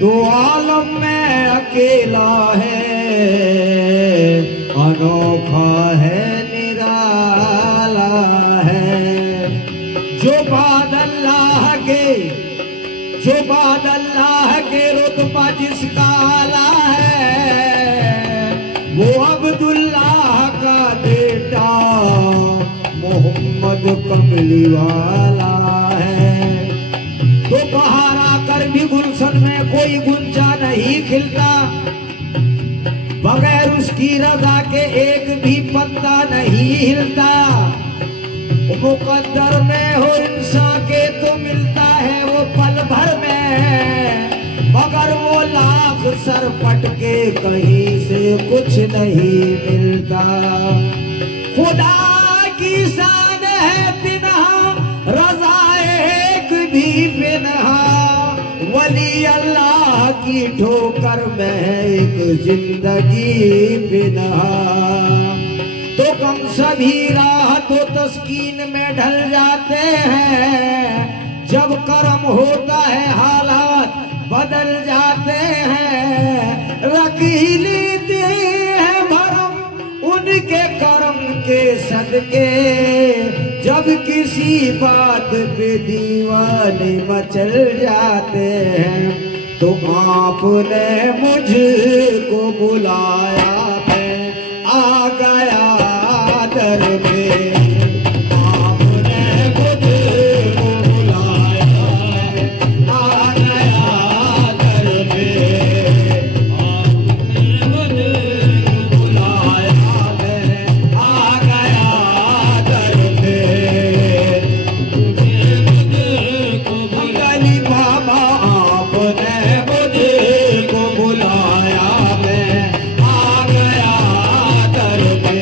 दो आलम में अकेला है, अनोखा है, निराला है। जो बाद अल्लाह के रुतबा जिसका आला है, वो अब्दुल्लाह का बेटा मोहम्मद कमली वाला है। तो बाहर आकर भी गुलशन में कोई गुंजा नहीं खिलता, बगैर उसकी रजा के एक भी पत्ता नहीं हिलता। मुकद्दर में हो इंसान के तो मिलता है वो पल भर में, मगर वो लाख सर पटके कहीं से कुछ नहीं मिलता। खुदा की शान है बिनहा, रज़ा एक भी बिनहा, वली अल्लाह की ठोकर में एक जिंदगी बिनहा। तो कम सभी राह तो तस्कीन में ढल जाते हैं, जब करम होता है हालात बदल जाते हैं। रख ही लेते हैं भरम उनके करम के सदके, जब किसी बात पे दीवाने मचल जाते हैं। तो आपने मुझको बुलाया, मैं आ गया दर पे। आपने मुझको बुलाया, आ गया दर पे। आपने मुझको बुलाया, मैं आ गया दर पे। मुझको बुलाली बाबा, आपने मुझको बुलाया, मैं आ गया दर पे।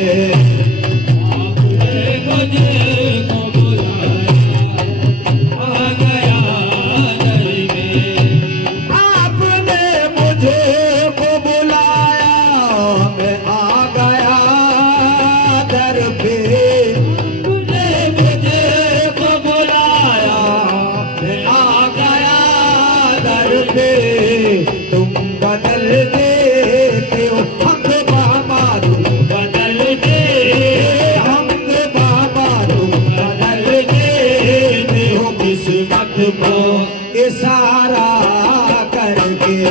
तुम बदल देते हो हम बाबा, तुम बदल दे हम बाबा, तुम बदल देते हो किस्मत को इशारा करके।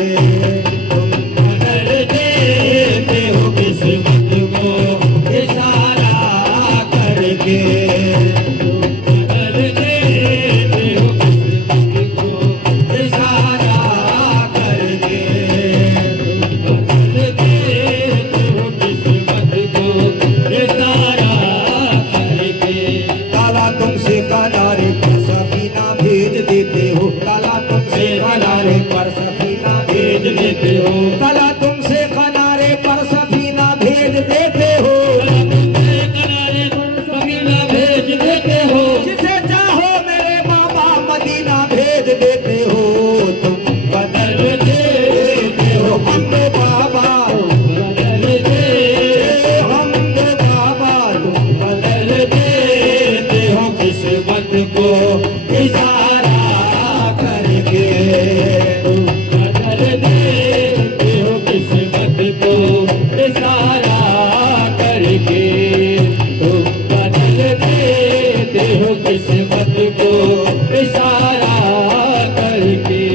तुम बदल देते हो किस्मत को इशारा करके। कला तुमसे किनारे पर सफीना भेज देते हो, किनारे पर सफीना भेज देते हो। जिसे चाहो मेरे बाबा मदीना भेज देते हो। तुम बदल देते हो हम बाबा, बदल दे हम बाबा, तुम बदल देते हो किस्मत को इशारा करके। किस्मत को इशारा करके।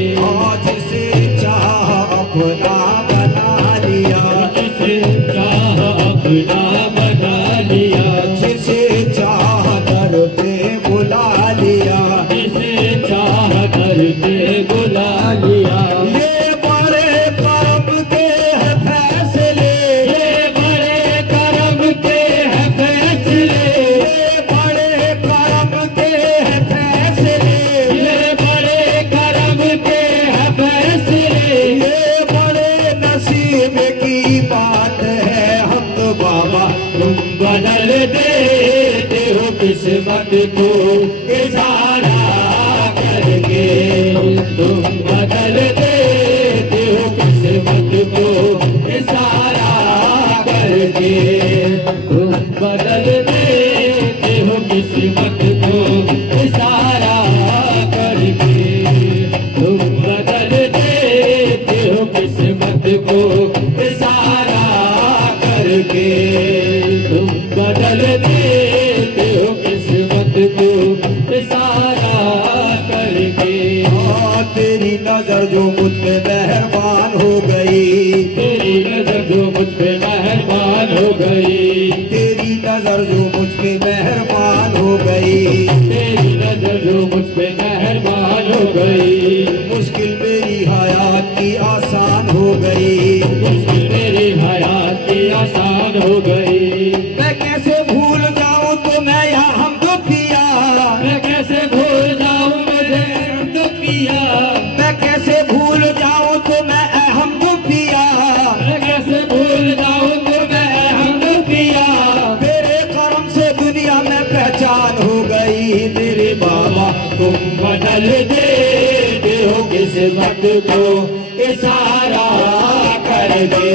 जिसे चाह अपना बना लिया, जिसे चाह अपना बना लिया, जिसे चाह दर पे बुला लिया, जिसे चाह दर पे बुला लिया। ये बड़े करम के है फैसले, ये बड़े करम के है फैसले, बदल देते हो किस्मत को इशारा करके। तुम बदल देते हो किस्मत को इशारा करके। तुम बदल देते हो किस्मत को इशारा करके। तुम बदल देते बदल देते हो किस्मत को इशारा करके। तेरी नजर जो मुझ पे मेहरबान हो गई, तेरी नजर जो मुझ पे मेहरबान हो गई, तेरी नजर जो मुझ पे मेहरबान हो गई, तेरी नजर जो मुझ पे मेहरबान हो गई, मुश्किल मेरी हयात की आसान हो गई, मुश्किल मेरी हयात की आसान हो गई। मैं कैसे भूल जाऊं तो मैं या हम तो पिया, मैं कैसे भूल जाऊं मुझे तो पिया, मैं कैसे भूल जाऊं तो मैं हम तो पिया, मैं कैसे भूल जाऊं तो मैं हम पिया। तेरे करम से दुनिया में पहचान हो गई, मेरे बाबा तुम बदल देते हो किस्मत को इशारा करके।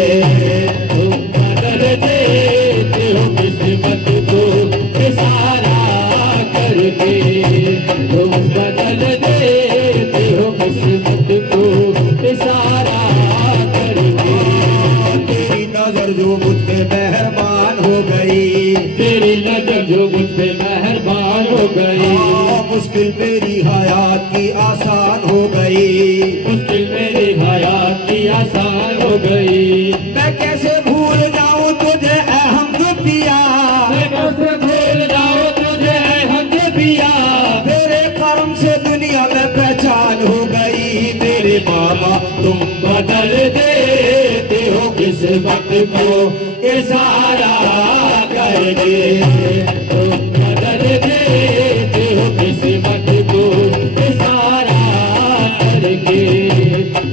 तुम बदल देते हो किस्मत को इशारा करके। तुम बदल देते हो किस्मत को इशारा करके। तेरी नजर जो मुझ पे मेहरबान हो गई, तेरी नजर जो मुझ पे मेहरबान हो गई, मुश्किल मेरी हयात की आसान हो गई, मुश्किल मेरी हयात की आसान हो गई। मैं कैसे भूल जाऊं तुझे ऐ हमदो पिया, मैं कैसे भूल जाऊं तुझे हमदे पिया। तेरे करम से दुनिया में पहचान हो गई, मेरे बाबा तुम बदल देते हो किस्मत को इशारा करके। तुम बदल देते हो किस्मत को इशारा करके।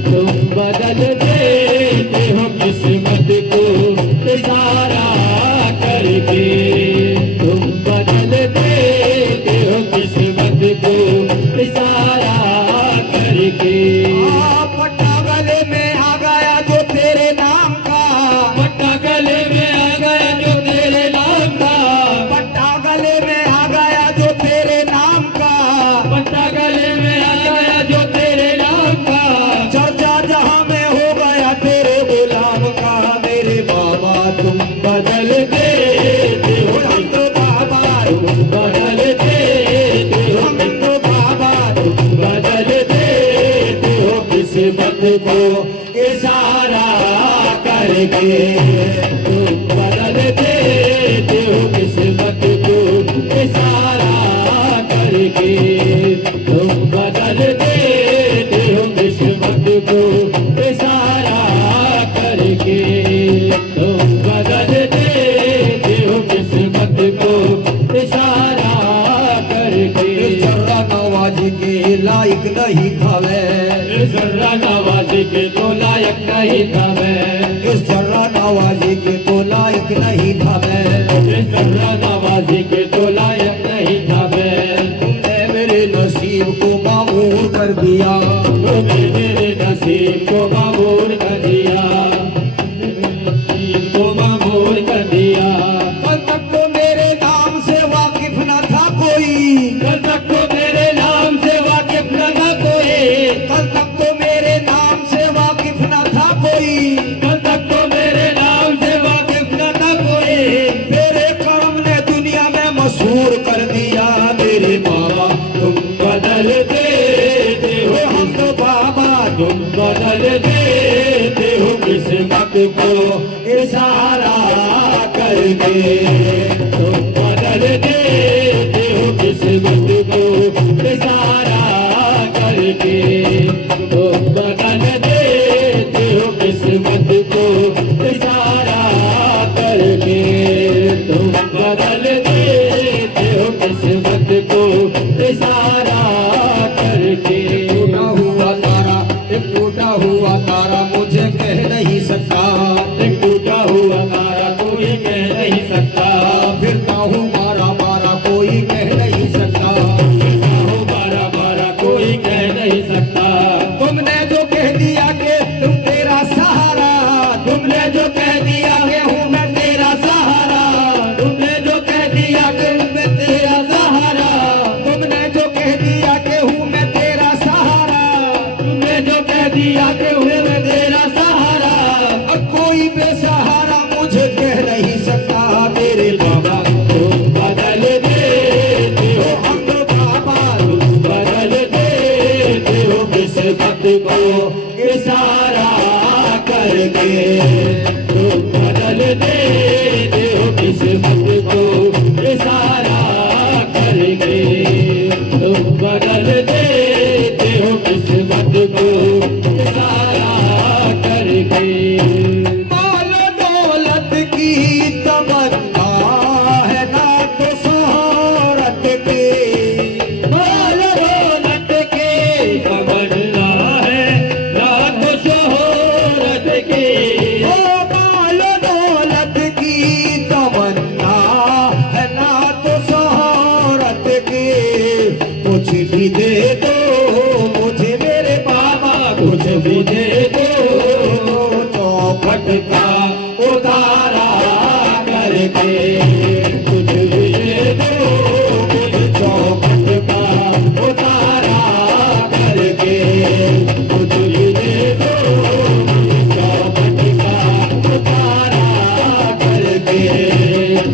तुम बदल देते हो किस्मत को इशारा करके। तुम बदल देते हो किस्मत को इशारा करके। पट्टा गले में आ गया जो तेरे नाम का, पट्टा गले में आ गया जो तेरे नाम का, पट्टा गले में आ गया जो तेरे नाम का, पट्टा गले में आ गया जो तेरे नाम का। चर्चा जहां में हो गया तेरे गुलाम का, मेरे बाबा तुम बदल देते हो हम तो बाबा तुम बदल देते हो हम तो बाबा बदल देते हो किस्मत को इशारा करके। तुम बदल देते हो किस्मत को इशारा करके। तुम बदल देते हो किस्मत को इशारा करके। तुम बदल देते हो किस्मत को इशारा करके। जर्रा नवाजी के लायक नहीं था मैं, जर्रा नवाजी के तो लायक नहीं था मैं। इस जर्रा नवाजी के तो लायक नहीं था मैं, जर्रा नवाजी के तो लायक नहीं था मैं। तुमने मेरे नसीब को मामूर कर दिया, तुमने मेरे नसीब को मामूर कर दिया। नसीब को मामूर कर दिया। कल तक तो मेरे नाम से वाकिफ न था कोई, कल तक तो मेरे नाम से वाकिफ न था कोई। कल तक तो मेरे नाम से वाकिफ न था कोई, कल तक तो मेरे नाम से वाकिफ न था कोई। तेरे करम ने दुनिया में मशहूर कर दिया, मेरे बाबा तुम बदल देते हो हम तो बाबा तुम बदल देते हो किस्मत को इशारा करके। तुम बदल देते हो किस्मत को इशारा करके। तुम बदल देते हो किस्मत को इशारा करके। तुम बदल देते हो किस्मत को इशारा करके। टूटा हुआ तारा, एक टूटा हुआ तारा मुझे कह नहीं सकता, एक टूटा हुआ तारा कोई कह नहीं सकता। फिरता हूँ मारा मारा कोई कह नहीं सकता, हो बारा बारा कोई कह नहीं सकता। तुमने जो कह दिया कि तुम तेरा सहारा, तुमने जो कह दिया कि हूँ मैं तेरा सहारा, तुमने जो कह दिया कि मैं तेरा सहारा, तुमने जो कह दिया कि हूँ मैं तेरा सहारा, तुमने जो कह दिया कि हुए मैं तेरा सहारा। अब कोई बेसहारा मुझे कह नहीं सकता, मेरे बाबा तुम कुछ भी दे दो मुझ चौखट का उतारा करके, कुछ भी दे दो मुझ चौखट का उतारा करके,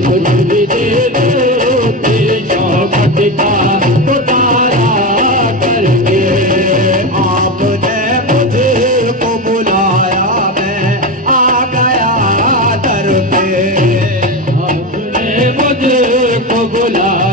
कुछ भी दे दो तेरे चौखट का उतारा करके। आपने मुझको बुलाया, मैं आ गया दर पे। आपने मुझको बुलाया